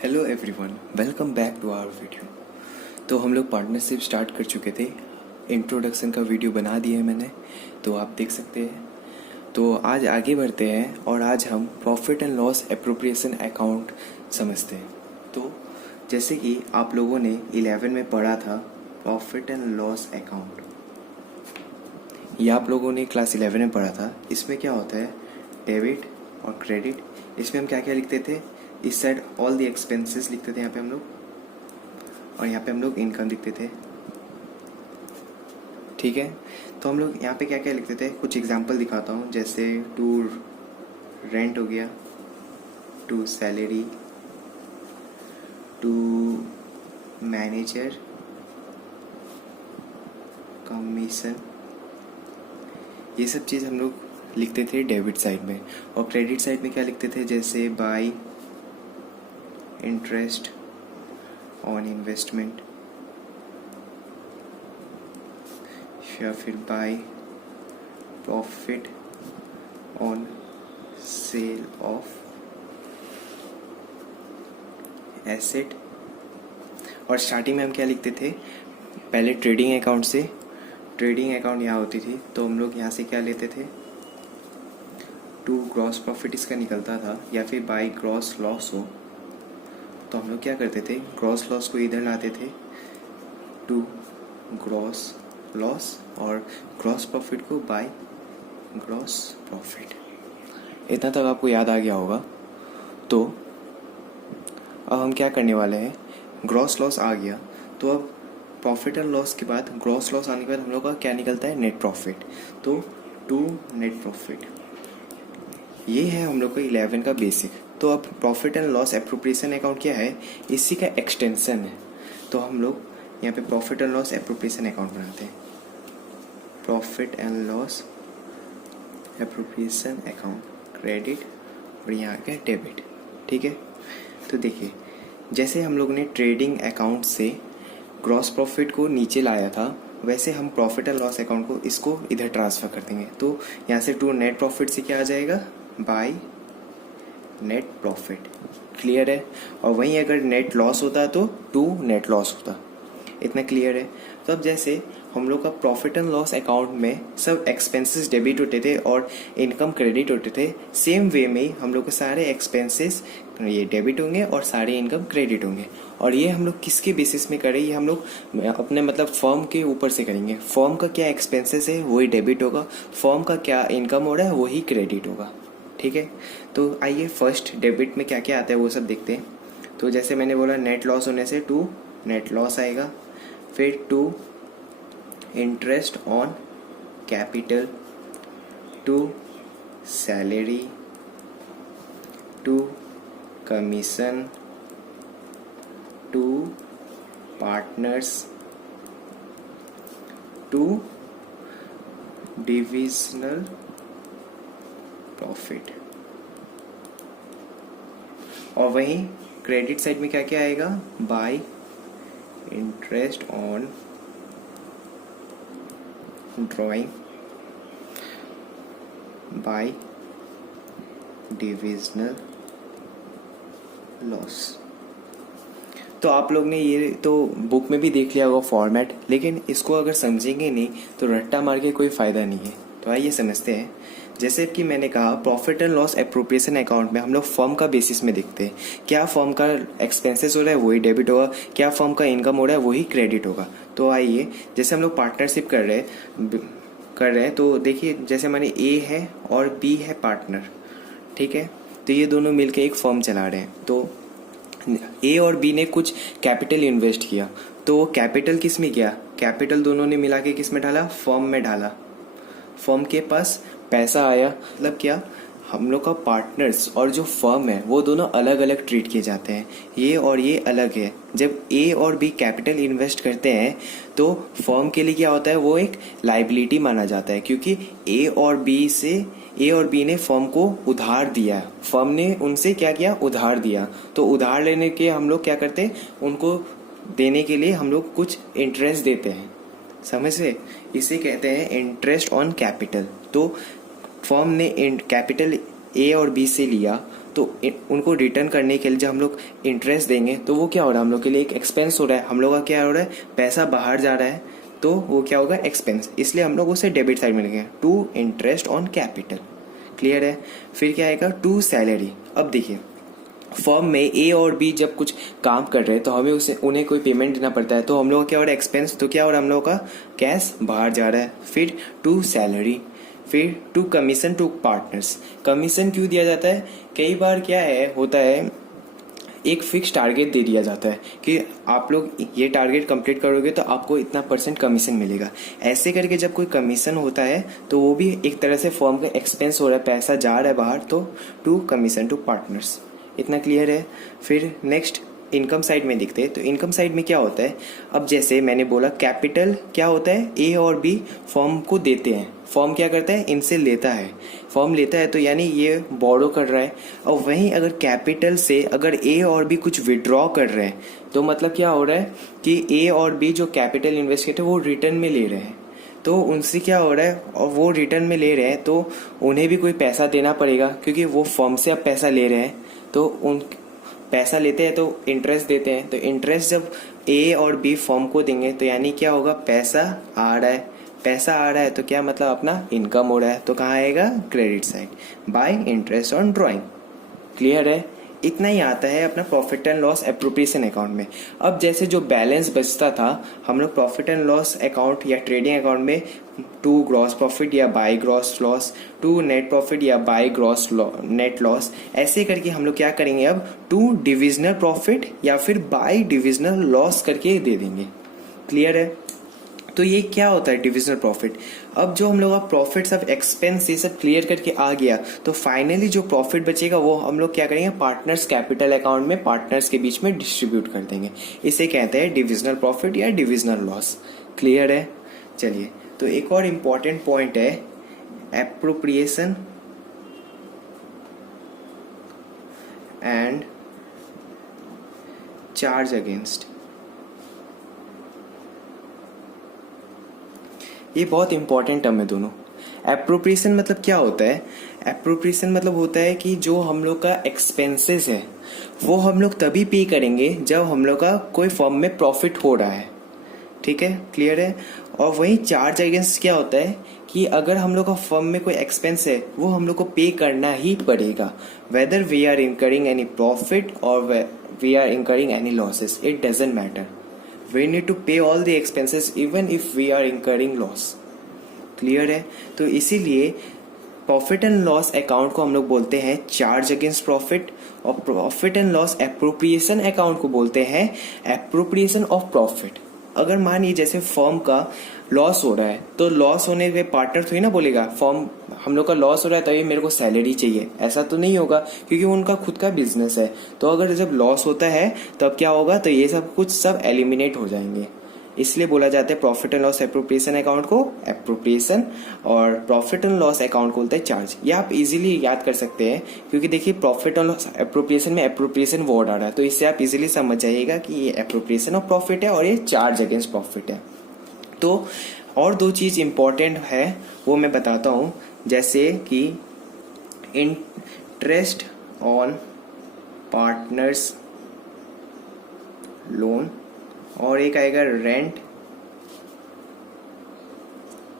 Hello everyone, welcome back to our video. तो हम लोग पार्टनरशिप स्टार्ट कर चुके थे। इंट्रोडक्शन का वीडियो बना दिया है मैंने, तो आप देख सकते हैं। तो आज आगे बढ़ते हैं और आज हम profit and loss appropriation account समझते हैं। तो जैसे कि आप लोगों ने 11 में पढ़ा था प्रॉफिट एंड लॉस अकाउंट, ये आप लोगों ने क्लास 11 में पढ़ा था। इसमें क्या होता है, डेबिट और क्रेडिट। इसमें हम क्या क्या लिखते थे, इस साइड ऑल द एक्सपेंसेस लिखते थे यहाँ पे हम लोग, और यहाँ पे हम लोग इनकम लिखते थे। ठीक है, तो हम लोग यहाँ पे क्या क्या लिखते थे, कुछ एग्जांपल दिखाता हूँ। जैसे टू रेंट हो गया, to salary, to manager, commission, ये सब चीज़ हम लोग लिखते थे डेबिट साइड में। और क्रेडिट साइड में क्या लिखते थे, जैसे बाय इंटरेस्ट ऑन इन्वेस्टमेंट, या फिर by profit on sale of asset. और स्टार्टिंग में हम क्या लिखते थे, पहले ट्रेडिंग अकाउंट से, ट्रेडिंग अकाउंट यहाँ होती थी, तो हम लोग यहाँ से क्या लेते थे, टू ग्रॉस प्रॉफिट इसका निकलता था, या फिर बाय ग्रॉस लॉस हो तो हम लोग क्या करते थे, ग्रॉस लॉस को इधर लाते थे टू ग्रॉस लॉस, और ग्रॉस प्रॉफिट को बाय ग्रॉस प्रॉफिट। इतना तक आपको याद आ गया होगा। तो अब हम क्या करने वाले हैं, ग्रॉस लॉस आ गया, तो अब प्रॉफिट एंड लॉस के बाद, ग्रॉस लॉस आने के बाद हम लोग का क्या निकलता है, नेट प्रॉफिट। तो टू नेट प्रॉफिट, ये है हम लोग का 11 का बेसिक। तो अब profit and loss appropriation account क्या है, इसी का एक्सटेंशन है। तो हम लोग यहाँ पे profit and loss appropriation account बनाते हैं, profit and loss appropriation account, credit और यहाँ का डेबिट। ठीक है, तो देखिए जैसे हम लोग ने ट्रेडिंग अकाउंट से ग्रॉस प्रॉफिट को नीचे लाया था, वैसे हम प्रॉफिट एंड लॉस अकाउंट को इसको इधर ट्रांसफ़र कर देंगे। तो यहाँ से टू नेट प्रॉफिट से क्या आ जाएगा, बाय नेट प्रॉफिट। क्लियर है। और वहीं अगर नेट लॉस होता तो टू नेट लॉस होता। इतना क्लियर है। तो अब जैसे हम लोग का प्रॉफिट एंड लॉस अकाउंट में सब एक्सपेंसेस डेबिट होते थे और इनकम क्रेडिट होते थे, सेम वे में ही हम लोग के सारे एक्सपेंसेस ये डेबिट होंगे और सारे इनकम क्रेडिट होंगे। और ये हम लोग किसके बेसिस में करें, ये हम लोग अपने मतलब फर्म के ऊपर से करेंगे। फर्म का क्या एक्सपेंसेस है वही डेबिट होगा, फर्म का क्या इनकम हो रहा है वही क्रेडिट होगा। ठीक है, तो आइए फर्स्ट डेबिट में क्या क्या आता है वो सब देखते हैं। तो जैसे मैंने बोला नेट लॉस होने से टू नेट लॉस आएगा, फिर to interest on capital, to salary, to commission, to partners, to divisional profit. और वहीं क्रेडिट साइड में क्या क्या आएगा, by interest on drawing, by divisional loss. तो आप लोग ने ये तो बुक में भी देख लिया होगा फॉर्मेट, लेकिन इसको अगर समझेंगे नहीं तो रट्टा मार के कोई फ़ायदा नहीं है। तो आइए समझते हैं। जैसे कि मैंने कहा profit and loss appropriation account में हम लोग फर्म का बेसिस में देखते हैं, क्या फर्म का एक्सपेंसेस हो रहा है वही डेबिट होगा, क्या फर्म का इनकम हो रहा है वही क्रेडिट होगा। तो आइए जैसे हम लोग पार्टनरशिप कर रहे हैं तो देखिए जैसे हमारे ए है और बी है पार्टनर। ठीक है, तो ये दोनों मिलके एक फर्म चला रहे हैं। तो ए और बी ने कुछ कैपिटल इन्वेस्ट किया, तो कैपिटल किस में किया, कैपिटल दोनों ने मिला के किस में डाला, फर्म में डाला। फर्म के पास पैसा आया, मतलब क्या, हम लोग का पार्टनर्स और जो फर्म है वो दोनों अलग अलग ट्रीट किए जाते हैं। ये और ये अलग है। जब ए और बी कैपिटल इन्वेस्ट करते हैं तो फर्म के लिए क्या होता है, वो एक लाइबिलिटी माना जाता है, क्योंकि ए और बी ने फर्म को उधार दिया, फर्म ने उनसे क्या किया, उधार दिया। तो उधार लेने के हम लोग क्या करते हैं, उनको देने के लिए हम लोग कुछ इंटरेस्ट देते हैं, समझ से, इसे कहते हैं इंटरेस्ट ऑन कैपिटल। तो फर्म ने कैपिटल ए और बी से लिया तो उनको रिटर्न करने के लिए जब हम लोग इंटरेस्ट देंगे तो वो क्या हो रहा है, हम लोग के लिए एक एक्सपेंस हो रहा है, हम लोग का क्या हो रहा है, पैसा बाहर जा रहा है, तो वो क्या होगा, एक्सपेंस, इसलिए हम लोग उसे डेबिट साइड में लिखेंगे, to interest on capital. Clear है। फिर क्या आएगा, टू सैलरी। अब देखिए फर्म में ए और बी जब कुछ काम कर रहे हैं तो हमें उन्हें कोई पेमेंट देना पड़ता है, तो हम लोग का क्या हो रहा है, एक्सपेंस, तो क्या हो रहा है, हम लोग का कैश बाहर जा रहा है। फिर टू सैलरी, फिर to commission to partners. Commission क्यों दिया जाता है, कई बार क्या है होता है, एक फिक्स टारगेट दे दिया जाता है कि आप लोग ये टारगेट कंप्लीट करोगे तो आपको इतना % कमीशन मिलेगा। ऐसे करके जब कोई कमीशन होता है तो वो भी एक तरह से फर्म का एक्सपेंस हो रहा है, पैसा जा रहा है बाहर, तो टू कमीशन टू पार्टनर्स। इतना क्लियर है। फिर नेक्स्ट इनकम साइड में देखते हैं, तो इनकम साइड में क्या होता है, अब जैसे मैंने बोला कैपिटल क्या होता है, ए और बी फर्म को देते हैं, फर्म क्या करता है, इनसे लेता है, फर्म लेता है, तो यानी ये बोरो कर रहा है। और वहीं अगर कैपिटल से अगर ए और बी कुछ विड्रॉ कर रहे हैं तो मतलब क्या हो रहा है कि ए और बी जो कैपिटल इन्वेस्ट करते हैं वो रिटर्न में ले रहे हैं, तो उनसे क्या हो रहा है, और वो रिटर्न में ले रहे हैं तो उन्हें भी कोई पैसा देना पड़ेगा, क्योंकि वो फर्म से अब पैसा ले रहे हैं, तो उन पैसा लेते हैं तो इंटरेस्ट देते हैं, तो इंटरेस्ट जब ए और बी फर्म को देंगे तो यानी क्या होगा, पैसा आ रहा है, पैसा आ रहा है तो क्या मतलब अपना इनकम हो रहा है, तो कहाँ आएगा, credit side, by interest on drawing. Clear है। इतना ही आता है अपना profit and loss appropriation account में। अब जैसे जो बैलेंस बचता था हम लोग प्रॉफिट एंड लॉस अकाउंट या ट्रेडिंग अकाउंट में टू ग्रॉस प्रॉफिट या by gross loss, to net profit या बाय ग्रॉस नेट लॉस, ऐसे करके हम लोग क्या करेंगे, अब टू डिविजनल प्रॉफिट या फिर बाय डिविजनल लॉस करके दे देंगे। क्लियर है। तो ये क्या होता है डिविजनल प्रॉफिट। अब जो हम लोग का प्रॉफिट सब एक्सपेंस ये सब क्लियर करके आ गया, तो फाइनली जो प्रॉफिट बचेगा वो हम लोग क्या करेंगे, पार्टनर्स कैपिटल अकाउंट में पार्टनर्स के बीच में डिस्ट्रीब्यूट कर देंगे। इसे कहते हैं डिविजनल प्रॉफिट या डिविजनल लॉस। क्लियर है। चलिए, तो एक और इम्पॉर्टेंट पॉइंट है एप्रोप्रिएशन एंड चार्ज अगेंस्ट। ये बहुत इंपॉर्टेंट टर्म है दोनों। एप्रोप्रिएशन मतलब क्या होता है, एप्रोप्रिएशन मतलब होता है कि जो हम लोग का एक्सपेंसेस है वो हम लोग तभी पे करेंगे जब हम लोग का कोई फर्म में प्रॉफिट हो रहा है। ठीक है, क्लियर है। और वही चार्ज अगेंस्ट क्या होता है कि अगर हम लोग का फर्म में कोई एक्सपेंस है वो हम लोग को पे करना ही पड़ेगा, whether we are incurring any profit और we are incurring any losses, it doesn't matter, we need to pay all the expenses even if we are incurring loss। Clear है। तो इसीलिए प्रॉफिट एंड लॉस अकाउंट को हम लोग बोलते हैं charge against profit, और profit and loss appropriation account को बोलते हैं एप्रोप्रिएशन ऑफ प्रॉफिट। अगर मानिए जैसे फर्म का लॉस हो रहा है तो लॉस होने के पार्टनर थोड़ी ना बोलेगा फर्म हम लोग का लॉस हो रहा है तो ये मेरे को सैलरी चाहिए, ऐसा तो नहीं होगा क्योंकि उनका खुद का बिजनेस है। तो अगर जब लॉस होता है तब क्या होगा, तो ये सब कुछ सब एलिमिनेट हो जाएंगे। इसलिए बोला जाता है profit and loss appropriation account को एप्रोप्रिएशन और प्रॉफिट एंड लॉस अकाउंट को बोलते हैं चार्ज। ये आप इजीली याद कर सकते हैं क्योंकि देखिए प्रॉफिट एंड लॉस एप्रोप्रिएशन में एप्रोप्रिएशन वर्ड आ रहा है, तो इससे आप इजीली समझ जाइएगा कि ये एप्रोप्रिएशन ऑफ प्रॉफिट है और ये चार्ज अगेंस्ट प्रॉफिट है। तो और दो चीज इंपॉर्टेंट है वो मैं बताता हूँ, जैसे कि इंटरेस्ट ऑन पार्टनर्स लोन और एक आएगा रेंट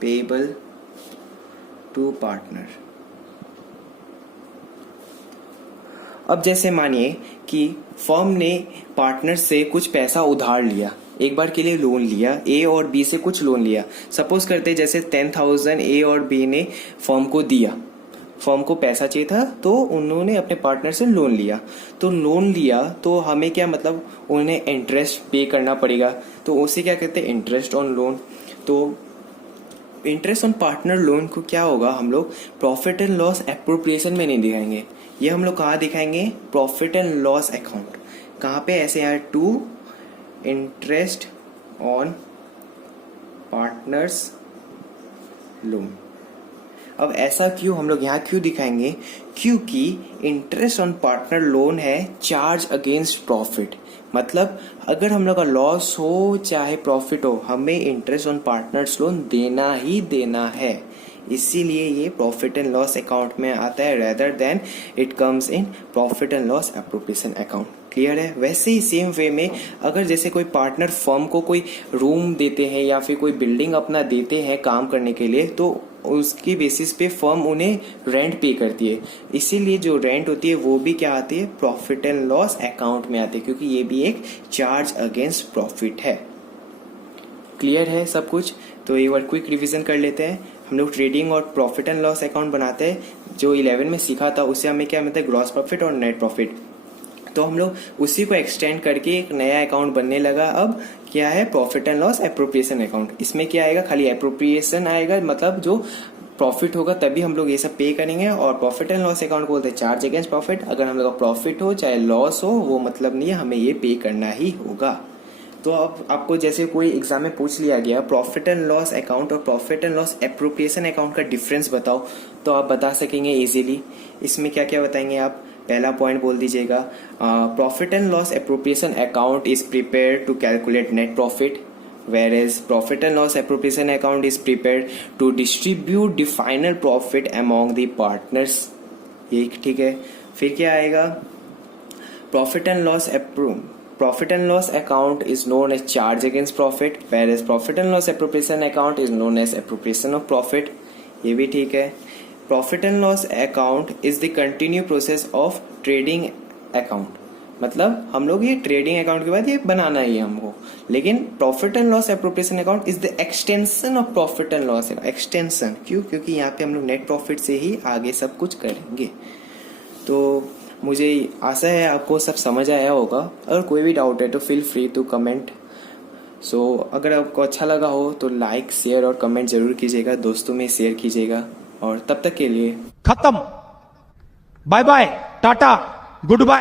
पेबल टू पार्टनर। अब जैसे मानिए कि फर्म ने पार्टनर से कुछ पैसा उधार लिया, एक बार के लिए लोन लिया, ए और बी से कुछ लोन लिया। सपोज करते जैसे 10,000 ए और बी ने फर्म को दिया, फर्म को पैसा चाहिए था तो उन्होंने अपने पार्टनर से लोन लिया। तो लोन लिया तो हमें क्या मतलब उन्हें इंटरेस्ट पे करना पड़ेगा, तो उसे क्या कहते हैं इंटरेस्ट ऑन लोन। तो इंटरेस्ट ऑन पार्टनर लोन को क्या होगा, हम लोग प्रॉफिट एंड लॉस एप्रोप्रिएशन में नहीं दिखाएंगे, ये हम लोग कहाँ दिखाएंगे, प्रॉफिट एंड लॉस अकाउंट। कहाँ पे, ऐसे यहाँ to interest on partners loan. अब ऐसा क्यों हम लोग यहाँ क्यों दिखाएंगे, क्योंकि इंटरेस्ट ऑन पार्टनर लोन है चार्ज अगेंस्ट प्रॉफिट। मतलब अगर हम लोग का लॉस हो चाहे प्रॉफिट हो, हमें इंटरेस्ट ऑन पार्टनर्स लोन देना ही देना है। इसीलिए ये प्रॉफिट एंड लॉस अकाउंट में आता है rather than it comes in profit and loss appropriation account. Clear है? वैसे ही सेम वे में अगर जैसे कोई पार्टनर फर्म को कोई रूम देते हैं या फिर कोई बिल्डिंग अपना देते हैं काम करने के लिए, तो उसकी बेसिस पे फर्म उन्हें रेंट पे करती है। इसीलिए जो रेंट होती है वो भी क्या आती है, प्रॉफिट एंड लॉस अकाउंट में आती है, क्योंकि ये भी एक चार्ज अगेंस्ट प्रॉफिट है। क्लियर है सब कुछ? तो एक बार क्विक रिवीजन कर लेते हैं। हम लोग ट्रेडिंग और प्रॉफिट एंड लॉस अकाउंट बनाते हैं। जो 11 में सीखा था उससे हमें क्या मिलता है, ग्रॉस प्रॉफिट और नेट प्रॉफिट। तो हम लोग उसी को एक्सटेंड करके एक नया अकाउंट बनने लगा। अब क्या है, profit and loss appropriation account. इसमें क्या आएगा, खाली एप्रोप्रिएशन आएगा, मतलब जो प्रॉफिट होगा तभी हम लोग ये सब पे करेंगे। और प्रॉफिट एंड लॉस अकाउंट बोलते हैं चार्ज अगेंस्ट प्रॉफिट। अगर हम लोग का प्रॉफिट हो चाहे लॉस हो, वो मतलब नहीं है, हमें ये पे करना ही होगा। तो अब आपको जैसे कोई एग्जाम में पूछ लिया गया प्रॉफिट एंड लॉस अकाउंट और profit and loss appropriation account का डिफरेंस बताओ, तो आप बता सकेंगे इजीली। इसमें क्या क्या बताएंगे आप? पहला पॉइंट बोल दीजिएगा, profit and loss appropriation account is prepare to calculate net profit, whereas profit and loss appropriation account is prepared to distribute the final profit among the partners। ये ठीक है। फिर क्या आएगा, profit and loss account is known as charge against profit, whereas profit and loss appropriation account is known as appropriation of profit। ये भी ठीक है। Profit and loss account is the continued process of trading account, मतलब हम लोग ये trading account के बाद ये बनाना ही है हमको। लेकिन profit and loss appropriation account is the extension of profit and loss. Extension क्यों? क्योंकि यहाँ पे हम लोग नेट प्रॉफिट से ही आगे सब कुछ करेंगे। तो मुझे आशा है आपको सब समझ आया होगा। अगर कोई भी डाउट है तो फील फ्री टू कमेंट। अगर आपको अच्छा लगा हो तो लाइक शेयर और कमेंट जरूर कीजिएगा, दोस्तों में शेयर कीजिएगा। और तब तक के लिए खत्म, bye bye, tata, good bye.